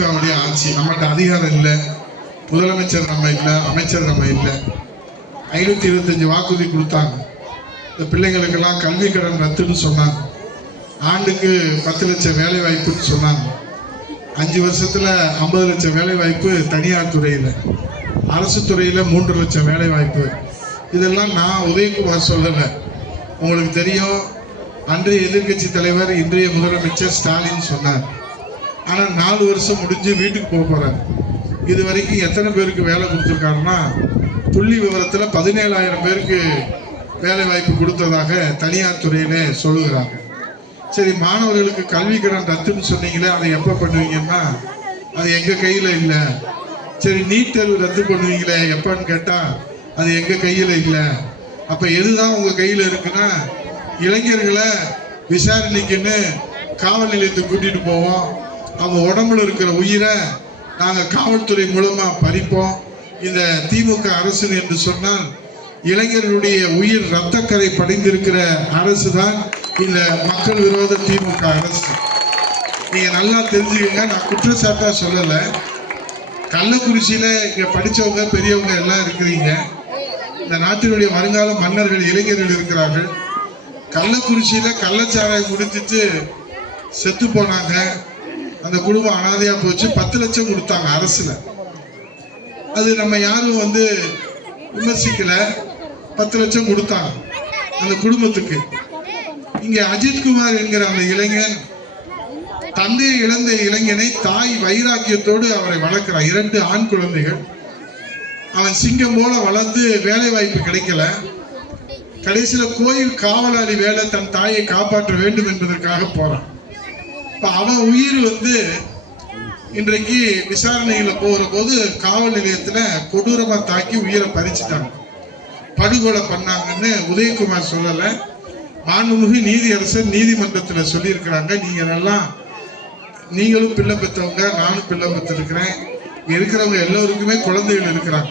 திமுகவுடைய ஆட்சி நம்மகிட்ட அதிகாரம் இல்லை. முதலமைச்சர் நம்ம இல்லை அமைச்சர் நம்ம இல்லை. ஐநூற்றி இருபத்தஞ்சி வாக்குறுதி கொடுத்தாங்க. இந்த பிள்ளைங்களுக்கெல்லாம் கல்வி கடன் ரத்துன்னு சொன்னாங்க. ஆண்டுக்கு பத்து லட்சம் வேலை வாய்ப்புன்னு சொன்னாங்க. அஞ்சு வருஷத்துல ஐம்பது லட்சம் வேலை வாய்ப்பு தனியார் துறையில். அரசு துறையில் மூன்று லட்சம் வேலை வாய்ப்பு இதெல்லாம் நான் உதயகுமார் சொல்லலை. உங்களுக்கு தெரியும் அன்றைய எதிர்க்கட்சி தலைவர் இன்றைய முதலமைச்சர் ஸ்டாலின் சொன்னார். ஆனால் நாலு வருஷம் முடிஞ்சு வீட்டுக்கு போக போகிறாங்க இது வரைக்கும் எத்தனை பேருக்கு வேலை கொடுத்துருக்காருன்னா புள்ளி விவரத்தில் பதினேழாயிரம் பேருக்கு வேலை வாய்ப்பு கொடுத்ததாக தனியார் துறையிலே சொல்லுகிறாங்க. சரி மாணவர்களுக்கு கல்வி கடன் ரத்துன்னு சொன்னீங்களே அதை எப்போ பண்ணுவீங்கன்னா அது எங்கள் கையில் இல்லை. சரி நீட் தேர்வு ரத்து பண்ணுவீங்களே எப்போன்னு கேட்டால் அது எங்கள் கையில் இல்லை. அப்போ எதுதான் உங்கள் கையில் இருக்குன்னா இளைஞர்களை விசாரணைக்குன்னு காவல் நிலையத்துக்கு கூட்டிகிட்டு போவோம். அவங்க உடம்புல இருக்கிற உயிரை நாங்கள் காவல்துறை மூலமாக பறிப்போம். இந்த திமுக அரசு என்று சொன்னால் இளைஞர்களுடைய உயிர் ரத்தக்கரை படைந்திருக்கிற அரசு தான் இந்த மக்கள் விரோத திமுக அரசு. நீங்கள் நல்லா தெரிஞ்சுக்கங்க நான் குற்றச்சாட்டாக சொல்லலை. கள்ளக்குறிச்சியில் இங்கே படித்தவங்க பெரியவங்க எல்லாம் இருக்கிறீங்க. இந்த நாட்டினுடைய வருங்கால மன்னர்கள் இளைஞர்கள் இருக்கிறார்கள். கள்ளக்குறிச்சியில் கள்ளச்சாராயம் குடிச்சிட்டு செத்து போனாங்க. அந்த குடும்பம் அனாதையா போச்சு. பத்து லட்சம் கொடுத்தாங்க அரசுல. அது நம்ம யாரும் வந்து விமர்சிக்கல. பத்து லட்சம் கொடுத்தாங்க. அந்த குடும்பத்துக்கு. இங்க அஜித்குமார் என்கிற அந்த இளைஞன் தந்தையை இழந்த இளைஞனை தாய் வைராக்கியத்தோடு அவரை வளர்க்கிறான் இரண்டு ஆண் குழந்தைகள். அவன் சிங்கம் போல வளர்ந்து வேலை வாய்ப்பு கிடைக்கல. கடைசியில கோயில் காவலாளி வேலை தன் தாயை காப்பாற்ற வேண்டும் என்பதற்காக போறான். அவன் உயிர் வந்து இன்றைக்கு விசாரணையில போகிற போது காவல் நிலையத்துல கொடூரமா தாக்கி உயிரை பறிச்சுட்டாங்க. படுகொலை பண்ணாங்கன்னு உதயகுமார் சொல்லல. மாண்புமிகு நீதியரசர் நீதிமன்றத்துல சொல்லியிருக்கிறாங்க. நீங்க எல்லாம் நீங்களும் பிள்ளை பெற்றவங்க நானும் பிள்ளை பெற்றிருக்கிறேன். இருக்கிறவங்க எல்லோருக்குமே குழந்தைகள் இருக்கிறாங்க.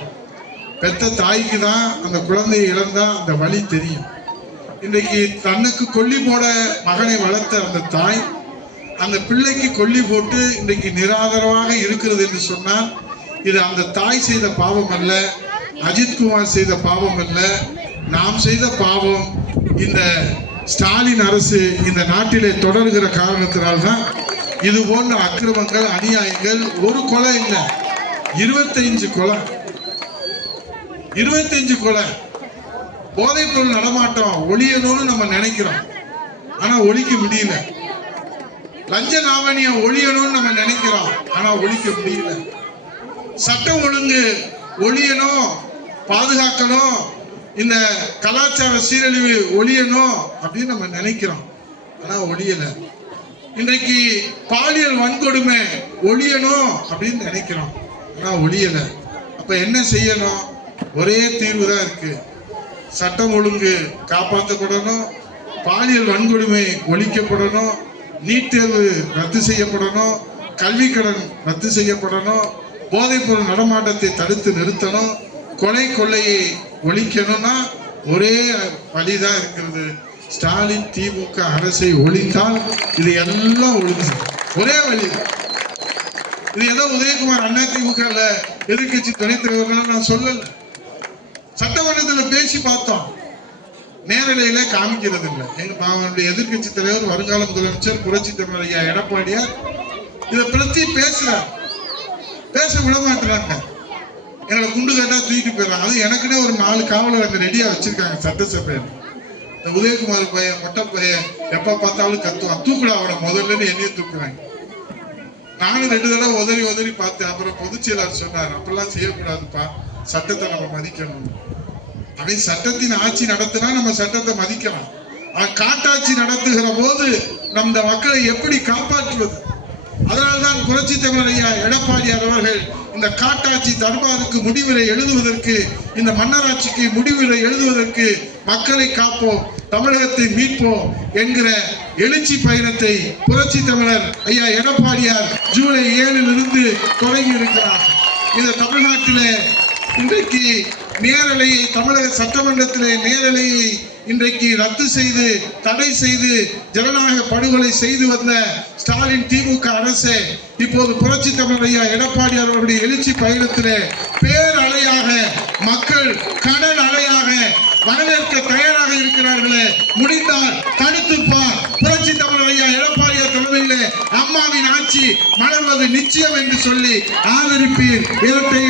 பெத்த தாய்க்கு தான் அந்த குழந்தையை இழந்தா அந்த வழி தெரியும். இன்றைக்கு தன்னுக்கு கொல்லி போட மகனை வளர்த்த அந்த தாய் அந்த பிள்ளைக்கு கொல்லி போட்டு இன்றைக்கு நிராதரவாக இருக்கிறது என்று சொன்னால் இது அந்த தாய் செய்த பாவம் அல்ல அஜித்குமார் செய்த பாவம் அல்ல நாம் செய்த பாவம் இந்த ஸ்டாலின் அரசு இந்த நாட்டிலே தொடர்கிற காரணத்தினால்தான் இது போன்ற அக்கிரமங்கள் அநியாயங்கள் ஒரு கொலை இல்லை. இருபத்தைஞ்சு கொலை. இருபத்தஞ்சு கொலை. போதைப்பொருள் நடமாட்டம் ஒழியணும்னு நம்ம நினைக்கிறோம். ஆனா ஒழிக்க முடியல லஞ்ச லாவணியம் ஒழியணும்னு நம்ம நினைக்கிறோம். ஆனா ஒழிக்க முடியல. சட்டம் ஒழுங்கு ஒழியணும் பாதுகாக்கணும் இந்த கலாச்சார சீரழிவு ஒழியணும் அப்படின்னு நம்ம நினைக்கிறோம். ஆனா ஒழியல. இன்றைக்கு பாலியல் வன்கொடுமை ஒழியணும் அப்படின்னு நினைக்கிறோம். ஆனா ஒழியல. அப்ப என்ன செய்யணும்? ஒரே தீர்வு தான் இருக்கு. சட்டம் ஒழுங்கு காப்பாற்றப்படணும் பாலியல் வன்கொடுமை ஒழிக்கப்படணும் நீட் தேர்வு ரத்து செய்யப்படணும் கல்வி கடன் ரத்து செய்யப்படணும் போதைப்பொருள் நடமாட்டத்தை தடுத்து நிறுத்தணும் கொலை கொள்ளையை ஒழிக்கணும்னா ஒரே வழிதான் இருக்கிறது. ஸ்டாலின் திமுக அரசை ஒழித்தால் இது எல்லாம் ஒழிஞ்சு ஒரே வழி. இது ஏதோ உதயகுமார் அண்ணா திமுக எதிர்கட்சி துணைத் தலைவர்கள் நான் சொல்லல. சட்டமன்றத்தில் பேசி பார்த்தோம். நேரலையில காமிக்கிறது இல்லை எங்க அவனுடைய எதிர்கட்சி தலைவர் வருங்கால முதலமைச்சர் புரட்சி தமிழர் ஐயா எடப்பாடியார் இதை பற்றி பேசுறார். பேச விட மாட்டுறாங்க. எங்களை குண்டு கட்டா தூக்கிட்டு போயிடறாங்க. அது எனக்குன்னே ஒரு நாலு காவலர் அங்கே ரெடியா வச்சிருக்காங்க சட்டசபையில். இந்த உதயகுமார் பையன் மொட்டை பையன் எப்ப பார்த்தாலும் கத்துவான். தூக்குடா அவனை முதல்ல என்னையும் தூக்குறாங்க நானும் ரெண்டு தடவை உதறி உதறி பார்த்தேன். அப்புறம் பொதுச் செயலாளர் சொன்னார் அப்பெல்லாம் செய்யக்கூடாதுப்பா. சட்டத்தை நம்ம மதிக்கணும். அவன் சட்டத்தின் ஆட்சி நடத்தினா நம்ம சட்டத்தை மதிக்கலாம். அவன் காட்டாட்சி நடத்துகிற போது நம்ம மக்களை எப்படி காப்பாற்றுவது? அதனால்தான் புரட்சி தமிழர் ஐயா எடப்பாடியார் அவர்கள் இந்த காட்டாட்சி தர்பாருக்கு முடிவுரை எழுதுவதற்கு இந்த மன்னராட்சிக்கு முடிவுரை எழுதுவதற்கு மக்களை காப்போம் தமிழகத்தை மீட்போம் என்கிற எழுச்சி பயணத்தை புரட்சி தமிழர் ஐயா எடப்பாடியார் ஜூலை ஏழில் இருந்து தொடங்கி இருக்கிறார் இந்த தமிழ்நாட்டிலே இன்றைக்கு நேரலையை தமிழக சட்டமன்றத்திலே நேரலையை இன்றைக்கு ரத்து செய்து தடை செய்து ஜனநாயக படுகொலை செய்து வந்த ஸ்டாலின் திமுக அரசு இப்போது புரட்சி தமிழர் ஐயா எடப்பாடி அவர்களுடைய எழுச்சி பயணத்திலே பேரலையாக மக்கள் கடல் அலையாக வரவேற்க தயாராக இருக்கிறார்களே. முடிந்தால் தடுத்துப்பார். புரட்சி தமிழர் ஐயா எடப்பாடியார் தலைமையிலே அம்மாவின் ஆட்சி மலர்வது நிச்சயம் என்று சொல்லி ஆதரிப்பீர். இரட்டை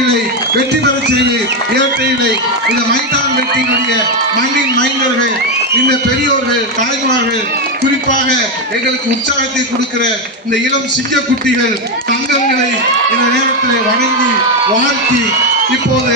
வெற்றி பெற செய்வீர் இரட்டை இந்த மைதான் வெற்றியினுடைய மண்ணின் மைந்தர்கள் இந்த பெரியோர்கள் தாய்மார்கள் குறிப்பாக எங்களுக்கு உற்சாகத்தை கொடுக்கிற இந்த இளம் சிங்க குட்டிகள் தங்கங்களை இந்த நேரத்தில் வணங்கி வாழ்த்தி இப்போது